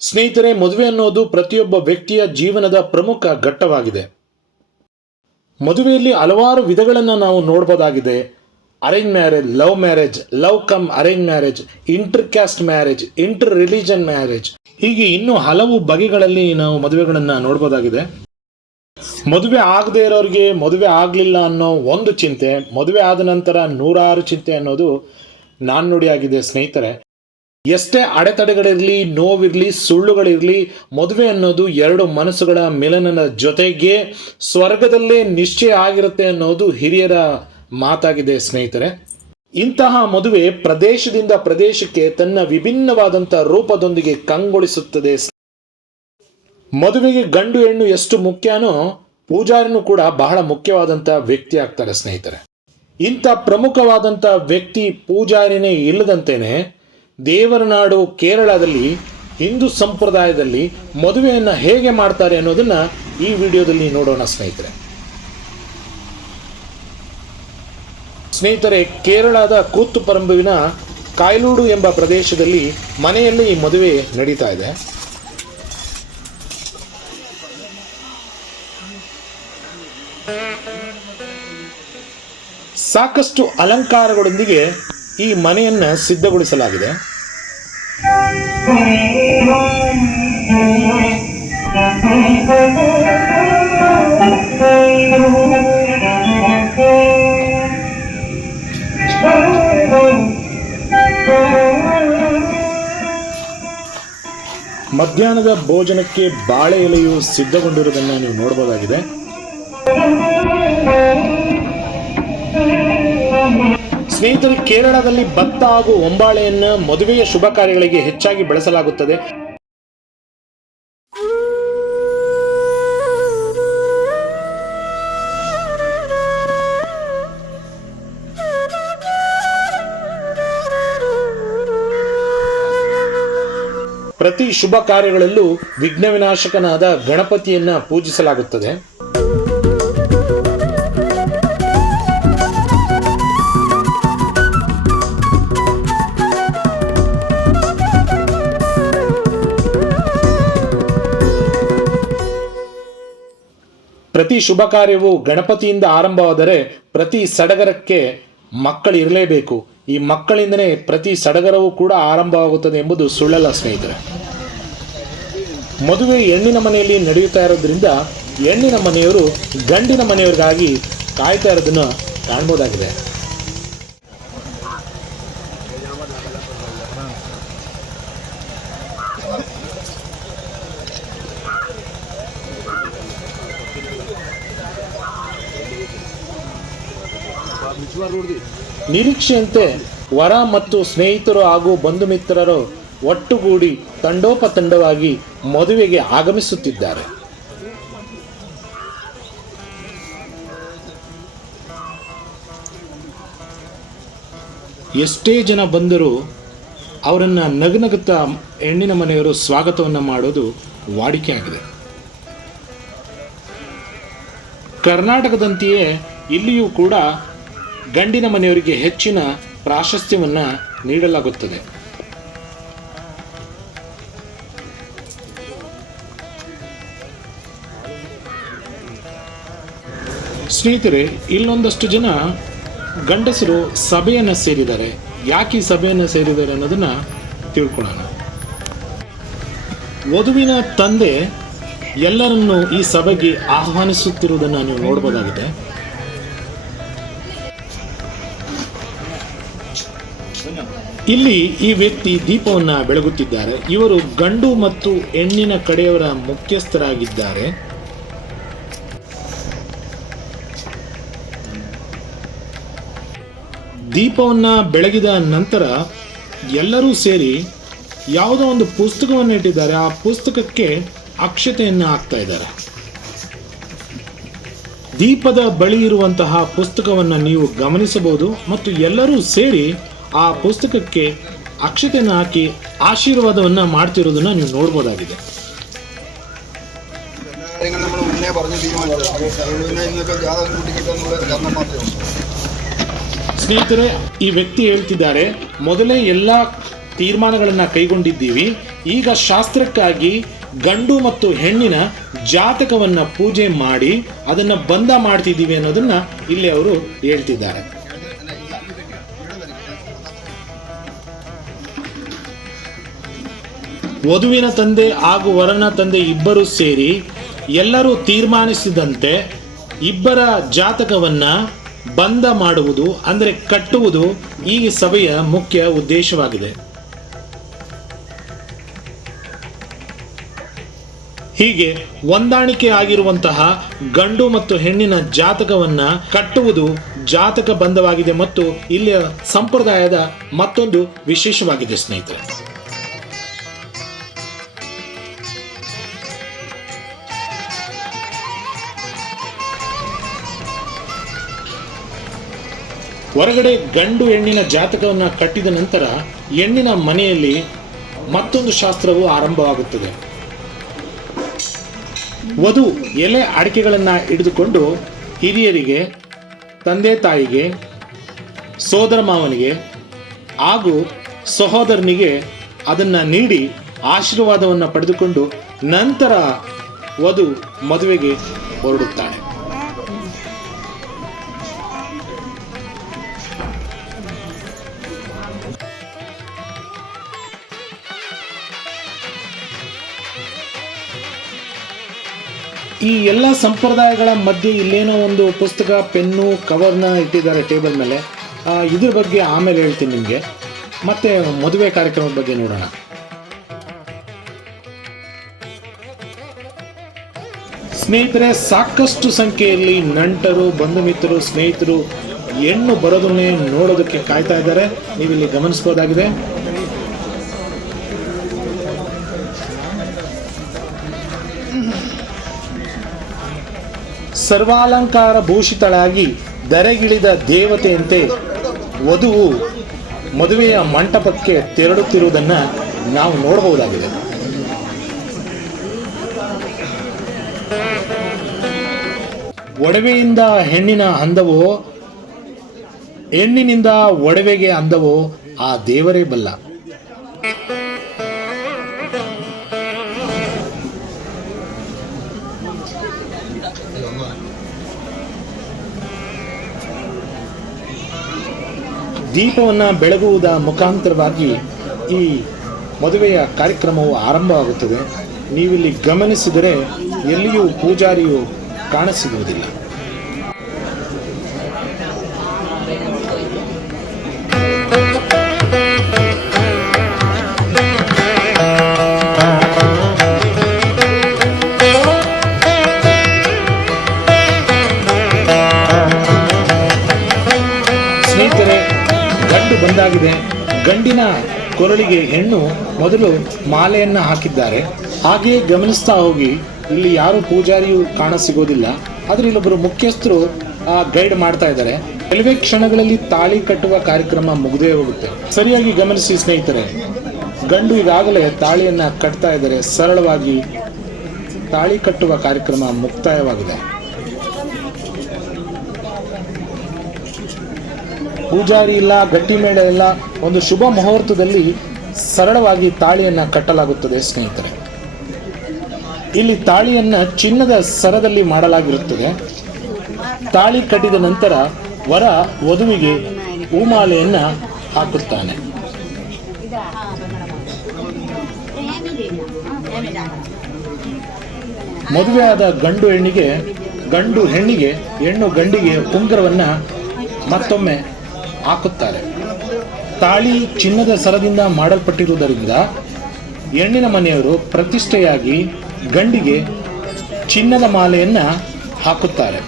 ಸ್ನೇಹಿತರೆ, ಮದುವೆ ಅನ್ನೋದು ಪ್ರತಿಯೊಬ್ಬ ವ್ಯಕ್ತಿಯ ಜೀವನದ ಪ್ರಮುಖ ಘಟ್ಟವಾಗಿದೆ. ಮದುವೆಯಲ್ಲಿ ಹಲವಾರು ವಿಧಗಳನ್ನು ನಾವು ನೋಡ್ಬೋದಾಗಿದೆ. Arrange marriage, love marriage, love cum arrange marriage inter caste marriage inter religion marriage. ಹೀಗೆ ಇನ್ನೂ ಹಲವು ಬಗೆಗಳಲ್ಲಿ ನಾವು ಮದುವೆಗಳನ್ನು ನೋಡ್ಬೋದಾಗಿದೆ. ಮದುವೆ ಆಗದೆ ಇರೋರಿಗೆ ಮದುವೆ ಆಗಲಿಲ್ಲ ಅನ್ನೋ ಒಂದು ಚಿಂತೆ, ಮದುವೆ ಆದ ನಂತರ ನೂರಾರು ಚಿಂತೆ ಅನ್ನೋದು ನಾಣ್ಣುಡಿಯಾಗಿದೆ ಸ್ನೇಹಿತರೆ. ಎಷ್ಟೇ ಅಡೆತಡೆಗಳಿರಲಿ, ನೋವಿರಲಿ, ಸುಳ್ಳುಗಳಿರಲಿ, ಮದುವೆ ಅನ್ನೋದು ಎರಡು ಮನಸ್ಸುಗಳ ಮಿಲನದ ಜೊತೆಗೆ ಸ್ವರ್ಗದಲ್ಲೇ ನಿಶ್ಚಯ ಆಗಿರುತ್ತೆ ಅನ್ನೋದು ಹಿರಿಯರ ಮಾತಾಗಿದೆ ಸ್ನೇಹಿತರೆ. ಇಂತಹ ಮದುವೆ ಪ್ರದೇಶದಿಂದ ಪ್ರದೇಶಕ್ಕೆ ತನ್ನ ವಿಭಿನ್ನವಾದಂಥ ರೂಪದೊಂದಿಗೆ ಕಂಗೊಳಿಸುತ್ತದೆ. ಮದುವೆಗೆ ಗಂಡು ಹೆಣ್ಣು ಎಷ್ಟು ಮುಖ್ಯನೋ ಪೂಜಾರಿನೂ ಕೂಡ ಬಹಳ ಮುಖ್ಯವಾದಂಥ ವ್ಯಕ್ತಿ ಆಗ್ತಾರೆ ಸ್ನೇಹಿತರೆ. ಇಂಥ ಪ್ರಮುಖವಾದಂಥ ವ್ಯಕ್ತಿ ಪೂಜಾರಿನೇ ಇಲ್ಲದಂತೆಯೇ ದೇವರ ನಾಡು ಕೇರಳದಲ್ಲಿ, ಹಿಂದೂ ಸಂಪ್ರದಾಯದಲ್ಲಿ ಮದುವೆಯನ್ನು ಹೇಗೆ ಮಾಡ್ತಾರೆ ಅನ್ನೋದನ್ನ ಈ ವಿಡಿಯೋದಲ್ಲಿ ನೋಡೋಣ ಸ್ನೇಹಿತರೆ. ಸ್ನೇಹಿತರೆ, ಕೇರಳದ ಕೂತ್ತುಪರಂಬುವಿನ ಕಾಯ್ಲೂಡು ಎಂಬ ಪ್ರದೇಶದಲ್ಲಿ ಮನೆಯಲ್ಲಿ ಈ ಮದುವೆ ನಡೀತಾ ಇದೆ. ಸಾಕಷ್ಟು ಅಲಂಕಾರಗಳೊಂದಿಗೆ ಈ ಮನೆಯನ್ನ ಸಿದ್ಧಗೊಳಿಸಲಾಗಿದೆ. ಮಧ್ಯಾಹ್ನದ ಭೋಜನಕ್ಕೆ ಬಾಳೆ ಎಲೆಯು ಸಿದ್ಧಗೊಂಡಿರುವುದನ್ನು ನೀವು ನೋಡಬಹುದಾಗಿದೆ. ಸ್ನೇಹಿತರೆ, ಕೇರಳದಲ್ಲಿ ಭತ್ತ ಹಾಗೂ ಒಂಬಾಳೆಯನ್ನು ಮದುವೆಯ ಶುಭ ಕಾರ್ಯಗಳಿಗೆ ಹೆಚ್ಚಾಗಿ ಬಳಸಲಾಗುತ್ತದೆ. ಪ್ರತಿ ಶುಭ ಕಾರ್ಯಗಳಲ್ಲೂ ವಿಘ್ನ ವಿನಾಶಕನಾದ ಗಣಪತಿಯನ್ನ ಪೂಜಿಸಲಾಗುತ್ತದೆ. ಪ್ರತಿ ಶುಭ ಕಾರ್ಯವು ಗಣಪತಿಯಿಂದ ಆರಂಭವಾದರೆ ಪ್ರತಿ ಸಡಗರಕ್ಕೆ ಮಕ್ಕಳು ಇರಲೇಬೇಕು. ಈ ಮಕ್ಕಳಿಂದನೇ ಪ್ರತಿ ಸಡಗರವೂ ಕೂಡ ಆರಂಭವಾಗುತ್ತದೆ ಎಂಬುದು ಸುಳ್ಳಲ್ಲ ಸ್ನೇಹಿತರೆ. ಮದುವೆ ಹೆಣ್ಣಿನ ಮನೆಯಲ್ಲಿ ನಡೆಯುತ್ತಾ ಇರೋದ್ರಿಂದ ಹೆಣ್ಣಿನ ಮನೆಯವರು ಗಂಡಿನ ಮನೆಯವರಿಗಾಗಿ ಕಾಯ್ತಾ ಇರೋದನ್ನು ಕಾಣ್ಬೋದಾಗಿದೆ. ನಿರೀಕ್ಷೆಯಂತೆ ವರ ಮತ್ತು ಸ್ನೇಹಿತರು ಹಾಗೂ ಬಂಧು ಮಿತ್ರರು ಒಟ್ಟುಗೂಡಿ ತಂಡೋಪತಂಡವಾಗಿ ಮದುವೆಗೆ ಆಗಮಿಸುತ್ತಿದ್ದಾರೆ. ಎಷ್ಟೇ ಜನ ಬಂದರೂ ಅವರನ್ನು ನಗುನಗುತ್ತಾ ಹೆಣ್ಣಿನ ಮನೆಯವರು ಸ್ವಾಗತವನ್ನು ಮಾಡೋದು ವಾಡಿಕೆಯಾಗಿದೆ. ಕರ್ನಾಟಕದಂತೆಯೇ ಇಲ್ಲಿಯೂ ಕೂಡ ಗಂಡಿನ ಮನೆಯವರಿಗೆ ಹೆಚ್ಚಿನ ಪ್ರಾಶಸ್ತ್ಯವನ್ನು ನೀಡಲಾಗುತ್ತದೆ. ಸ್ನೇಹಿತರೆ, ಇಲ್ಲೊಂದಷ್ಟು ಜನ ಗಂಡಸರು ಸಭೆಯನ್ನು ಸೇರಿದ್ದಾರೆ. ಯಾಕೆ ಈ ಸಭೆಯನ್ನು ಸೇರಿದ್ದಾರೆ ಅನ್ನೋದನ್ನ ತಿಳ್ಕೊಳ್ಳೋಣ. ವಧುವಿನ ತಂದೆ ಎಲ್ಲರನ್ನು ಈ ಸಭೆಗೆ ಆಹ್ವಾನಿಸುತ್ತಿರುವುದನ್ನು ನೀವು ನೋಡಬಹುದಾಗಿದೆ ಇಲ್ಲಿ ಈ ವ್ಯಕ್ತಿ ದೀಪವನ್ನು ಬೆಳಗುತ್ತಿದ್ದಾರೆ. ಇವರು ಗಂಡು ಮತ್ತು ಹೆಣ್ಣಿನ ಕಡೆಯವರ ಮುಖ್ಯಸ್ಥರಾಗಿದ್ದಾರೆ. ದೀಪವನ್ನು ಬೆಳಗಿದ ನಂತರ ಎಲ್ಲರೂ ಸೇರಿ ಯಾವುದೋ ಒಂದು ಪುಸ್ತಕವನ್ನು ಇಟ್ಟಿದ್ದಾರೆ. ಆ ಪುಸ್ತಕಕ್ಕೆ ಅಕ್ಷತೆಯನ್ನು ಹಾಕ್ತಾ ಇದ್ದಾರೆ. ದೀಪದ ಬಳಿ ಇರುವಂತಹ ಪುಸ್ತಕವನ್ನು ನೀವು ಗಮನಿಸಬಹುದು ಮತ್ತು ಎಲ್ಲರೂ ಸೇರಿ ಆ ಪುಸ್ತಕಕ್ಕೆ ಅಕ್ಷತೆಯನ್ನು ಹಾಕಿ ಆಶೀರ್ವಾದವನ್ನು ಮಾಡ್ತಿರೋದನ್ನ ನೀವು ನೋಡ್ಬೋದಾಗಿದೆ കാര്യങ്ങൾ നമ്മൾ മുന്നേ പറഞ്ഞ് തീരുമാനിച്ചത് അതുകൊണ്ട് പിന്നെ ഇന്നൊക്കെ ജാതകം കൂട്ടിക്കിട്ടാനുള്ള കാരണം മാത്രമേ ഉള്ളൂ ಸ್ನೇಹಿತರೆ ಈ ವ್ಯಕ್ತಿ ಹೇಳ್ತಿದ್ದಾರೆ ಮೊದಲೇ ಎಲ್ಲ ತೀರ್ಮಾನಗಳನ್ನು ಕೈಗೊಂಡಿದ್ದೀವಿ ಈಗ ಶಾಸ್ತ್ರಕ್ಕಾಗಿ ಗಂಡು ಮತ್ತು ಹೆಣ್ಣಿನ ಜಾತಕವನ್ನ ಪೂಜೆ ಮಾಡಿ ಅದನ್ನ ಬಂಧ ಮಾಡ್ತಿದ್ದೀವಿ ಅನ್ನೋದನ್ನ ಇಲ್ಲಿ ಅವರು ಹೇಳ್ತಿದ್ದಾರೆ ವಧುವಿನ ತಂದೆ ಹಾಗೂ ವರನ ತಂದೆ ಇಬ್ಬರು ಸೇರಿ ಎಲ್ಲರೂ ತೀರ್ಮಾನಿಸಿದಂತೆ ಇಬ್ಬರ ಜಾತಕವನ್ನ ಬಂಧ ಮಾಡುವುದು, ಅಂದರೆ ಕಟ್ಟುವುದು ಈ ಸಭೆಯ ಮುಖ್ಯ ಉದ್ದೇಶವಾಗಿದೆ. ಹೀಗೆ ಹೊಂದಾಣಿಕೆ ಆಗಿರುವಂತಹ ಗಂಡು ಮತ್ತು ಹೆಣ್ಣಿನ ಜಾತಕವನ್ನ ಕಟ್ಟುವುದು ಜಾತಕ ಬಂಧವಾಗಿದೆ ಮತ್ತು ಇಲ್ಲಿಯ ಸಂಪ್ರದಾಯದ ಮತ್ತೊಂದು ವಿಶೇಷವಾಗಿದೆ ಸ್ನೇಹಿತರೆ. ಹೊರಗಡೆ ಗಂಡು ಹೆಣ್ಣಿನ ಜಾತಕವನ್ನು ಕಟ್ಟಿದ ನಂತರ ಹೆಣ್ಣಿನ ಮನೆಯಲ್ಲಿ ಮತ್ತೊಂದು ಶಾಸ್ತ್ರವು ಆರಂಭವಾಗುತ್ತದೆ. ವಧು ಎಲೆ ಅಡಿಕೆಗಳನ್ನು ಹಿಡಿದುಕೊಂಡು ಹಿರಿಯರಿಗೆ, ತಂದೆ ತಾಯಿಗೆ, ಸೋದರ ಮಾವನಿಗೆ ಹಾಗೂ ಸಹೋದರನಿಗೆ ಅದನ್ನು ನೀಡಿ ಆಶೀರ್ವಾದವನ್ನು ಪಡೆದುಕೊಂಡು ನಂತರ ವಧು ಮದುವೆಗೆ ಹೊರಡುತ್ತಾಳೆ ಈ ಎಲ್ಲ ಸಂಪ್ರದಾಯಗಳ ಮಧ್ಯೆ ಇಲ್ಲೇನೋ ಒಂದು ಪುಸ್ತಕ, ಪೆನ್ನು ಕವರ್ನ ಇಟ್ಟಿದ್ದಾರೆ ಟೇಬಲ್ ಮೇಲೆ. ಇದ್ರ ಬಗ್ಗೆ ಆಮೇಲೆ ಹೇಳ್ತೀನಿ ನಿಮಗೆ. ಮತ್ತೆ ಮದುವೆ ಕಾರ್ಯಕ್ರಮದ ಬಗ್ಗೆ ನೋಡೋಣ. ಸ್ನೇಹಿತರೆ, ಸಾಕಷ್ಟು ಸಂಖ್ಯೆಯಲ್ಲಿ ನಂಟರು, ಬಂಧು ಮಿತ್ರರು, ಸ್ನೇಹಿತರು ಹೆಣ್ಣು ಬರೋದನ್ನೇ ನೋಡೋದಕ್ಕೆ ಕಾಯ್ತಾ ಇದ್ದಾರೆ. ನೀವಿಲ್ಲಿ ಗಮನಿಸಬಹುದಾಗಿದೆ ಸರ್ವಾಲಂಕಾರ ಭೂಷಿತಳಾಗಿ ಧರೆಗಿಳಿದ ದೇವತೆಯಂತೆ ವಧುವು ಮದುವೆಯ ಮಂಟಪಕ್ಕೆ ತೆರಳುತ್ತಿರುವುದನ್ನು ನಾವು ನೋಡಬಹುದಾಗಿದೆ. ಒಡವೆಯಿಂದ ಹೆಣ್ಣಿನ ಅಂದವೋ, ಹೆಣ್ಣಿನಿಂದ ಒಡವೆಗೆ ಅಂದವೋ, ಆ ದೇವರೇ ಬಲ್ಲ. ದೀಪವನ್ನು ಬೆಳಗುವುದ ಮುಖಾಂತರವಾಗಿ ಈ ಮದುವೆಯ ಕಾರ್ಯಕ್ರಮವು ಆರಂಭವಾಗುತ್ತದೆ. ನೀವಿಲ್ಲಿ ಗಮನಿಸಿದರೆ ಎಲ್ಲಿಯೂ ಪೂಜಾರಿಯು ಕಾಣಸಿಗುವುದಿಲ್ಲ. ಗಂಡಿನ ಕೊರಳಿಗೆ ಹೆಣ್ಣು ಮೊದಲು ಮಾಲೆಯನ್ನು ಹಾಕಿದ್ದಾರೆ. ಹಾಗೆಯೇ ಗಮನಿಸ್ತಾ ಹೋಗಿ, ಇಲ್ಲಿ ಯಾರು ಪೂಜಾರಿಯು ಕಾಣ ಸಿಗೋದಿಲ್ಲ. ಆದರೆ ಇಲ್ಲೊಬ್ಬರು ಮುಖ್ಯಸ್ಥರು ಗೈಡ್ ಮಾಡ್ತಾ ಇದ್ದಾರೆ. ಕೆಲವೇ ಕ್ಷಣಗಳಲ್ಲಿ ತಾಳಿ ಕಟ್ಟುವ ಕಾರ್ಯಕ್ರಮ ಮುಗಿದೇ ಹೋಗುತ್ತೆ. ಸರಿಯಾಗಿ ಗಮನಿಸಿ ಸ್ನೇಹಿತರೆ. ಗಂಡು ಈಗಾಗಲೇ ತಾಳಿಯನ್ನ ಕಟ್ತಾ ಇದ್ದಾರೆ. ಸರಳವಾಗಿ ತಾಳಿ ಕಟ್ಟುವ ಕಾರ್ಯಕ್ರಮ ಮುಕ್ತಾಯವಾಗಿದೆ. ಪೂಜಾರಿ ಇಲ್ಲ, ಗಟ್ಟಿ ಮೇಳ ಇಲ್ಲ, ಒಂದು ಶುಭ ಮುಹೂರ್ತದಲ್ಲಿ ಸರಳವಾಗಿ ತಾಳಿಯನ್ನ ಕಟ್ಟಲಾಗುತ್ತದೆ ಸ್ನೇಹಿತರೆ. ಇಲ್ಲಿ ತಾಳಿಯನ್ನ ಚಿನ್ನದ ಸರದಲ್ಲಿ ಮಾಡಲಾಗಿರುತ್ತದೆ. ತಾಳಿ ಕಟ್ಟಿದ ನಂತರ ವರ ವಧುವಿಗೆ ಹೂಮಾಲೆಯನ್ನ ಹಾಕುತ್ತಾನೆ. ಮದುವೆಯಾದ ಗಂಡು ಹೆಣ್ಣಿಗೆ ಗಂಡು ಹೆಣ್ಣಿಗೆ, ಹೆಣ್ಣು ಗಂಡಿಗೆ ಉಂಗುರವನ್ನು ಮತ್ತೊಮ್ಮೆ ಹಾಕುತ್ತಾರೆ. ತಾಳಿ ಚಿನ್ನದ ಸರದಿಂದ ಮಾಡಲ್ಪಟ್ಟಿರುವುದರಿಂದ ಹೆಣ್ಣಿನ ಮನೆಯವರು ಪ್ರತಿಷ್ಠೆಯಾಗಿ ಗಂಡಿಗೆ ಚಿನ್ನದ ಮಾಲೆಯನ್ನು ಹಾಕುತ್ತಾರೆ.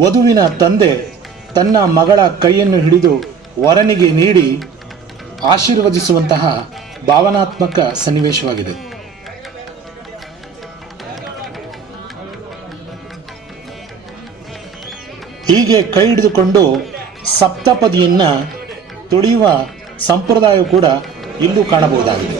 ವಧುವಿನ ತಂದೆ ತನ್ನ ಮಗಳ ಕೈಯನ್ನು ಹಿಡಿದು ವರನಿಗೆ ನೀಡಿ ಆಶೀರ್ವದಿಸುವಂತಹ ಭಾವನಾತ್ಮಕ ಸನ್ನಿವೇಶವಾಗಿದೆ. ಹೀಗೆ ಕೈ ಹಿಡಿದುಕೊಂಡು ಸಪ್ತಪದಿಯನ್ನ ತುಳಿಯುವ ಸಂಪ್ರದಾಯ ಕೂಡ ಇಲ್ಲೂ ಕಾಣಬಹುದಾಗಿದೆ.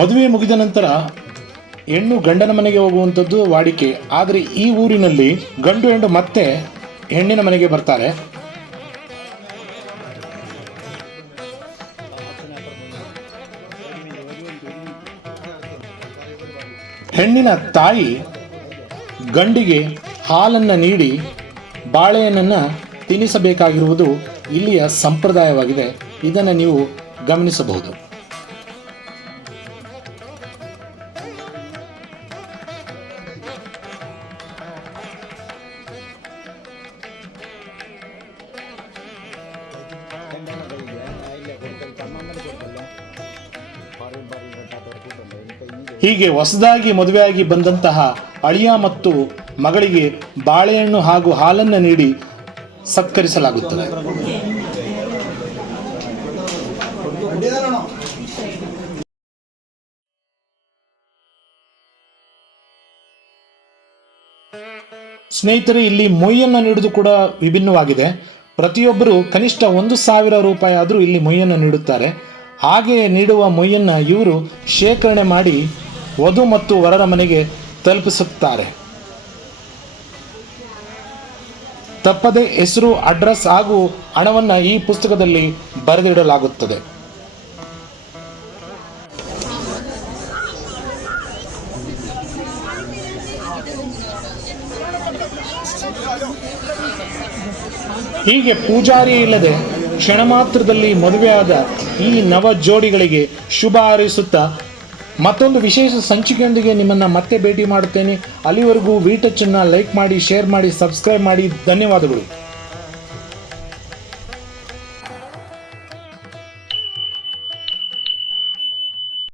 ಮದುವೆ ಮುಗಿದ ನಂತರ ಹೆಣ್ಣು ಗಂಡನ ಮನೆಗೆ ಹೋಗುವಂಥದ್ದು ವಾಡಿಕೆ. ಆದರೆ ಈ ಊರಿನಲ್ಲಿ ಗಂಡು ಹೆಣ್ಣು ಮತ್ತೆ ಹೆಣ್ಣಿನ ಮನೆಗೆ ಬರ್ತಾರೆ. ಹೆಣ್ಣಿನ ತಾಯಿ ಗಂಡಿಗೆ ಹಾಲನ್ನು ನೀಡಿ ಬಾಳೆಹಣ್ಣನ್ನು ತಿನ್ನಿಸಬೇಕಾಗಿರುವುದು ಇಲ್ಲಿಯ ಸಂಪ್ರದಾಯವಾಗಿದೆ. ಇದನ್ನು ನೀವು ಗಮನಿಸಬಹುದು. ಹೀಗೆ ಹೊಸದಾಗಿ ಮದುವೆಯಾಗಿ ಬಂದಂತಹ ಅಳಿಯ ಮತ್ತು ಮಗಳಿಗೆ ಬಾಳೆಹಣ್ಣು ಹಾಗೂ ಹಾಲನ್ನು ನೀಡಿ ಸತ್ಕರಿಸಲಾಗುತ್ತದೆ. ಸ್ನೇಹಿತರೆ, ಇಲ್ಲಿ ಮೊಯ್ಯನ್ನು ನೀಡುವುದು ಕೂಡ ವಿಭಿನ್ನವಾಗಿದೆ. ಪ್ರತಿಯೊಬ್ಬರು ಕನಿಷ್ಠ ಒಂದು ಸಾವಿರ ರೂಪಾಯಿ ಆದರೂ ಇಲ್ಲಿ ಮೊಯ್ಯನ್ನು ನೀಡುತ್ತಾರೆ. ಹಾಗೆ ನೀಡುವ ಮೊಯ್ಯನ್ನು ಇವರು ಶೇಖರಣೆ ಮಾಡಿ ವಧು ಮತ್ತು ವರರ ಮನೆಗೆ ತಲುಪಿಸುತ್ತಾರೆ. ತಪ್ಪದೆ ಹೆಸರು, ಅಡ್ರೆಸ್ ಹಾಗೂ ಹಣವನ್ನು ಈ ಪುಸ್ತಕದಲ್ಲಿ ಬರೆದಿಡಲಾಗುತ್ತದೆ. ಹೀಗೆ ಪೂಜಾರಿ ಇಲ್ಲದೆ ಕ್ಷಣ ಮಾತ್ರದಲ್ಲಿ ಮದುವೆಯಾದ ಈ ನವ ಜೋಡಿಗಳಿಗೆ ಶುಭ ಹಾರೈಸುತ್ತಾ ಮತ್ತೊಂದು ವಿಶೇಷ ಸಂಚಿಕೆಯೊಂದಿಗೆ ನಿಮ್ಮನ್ನು ಮತ್ತೆ ಭೇಟಿ ಮಾಡುತ್ತೇನೆ. ಅಲ್ಲಿವರೆಗೂ ವಿ ಟಚ್ಚನ್ನು ಲೈಕ್ ಮಾಡಿ ಶೇರ್ ಮಾಡಿ ಸಬ್ಸ್ಕ್ರೈಬ್ ಮಾಡಿ. ಧನ್ಯವಾದಗಳು.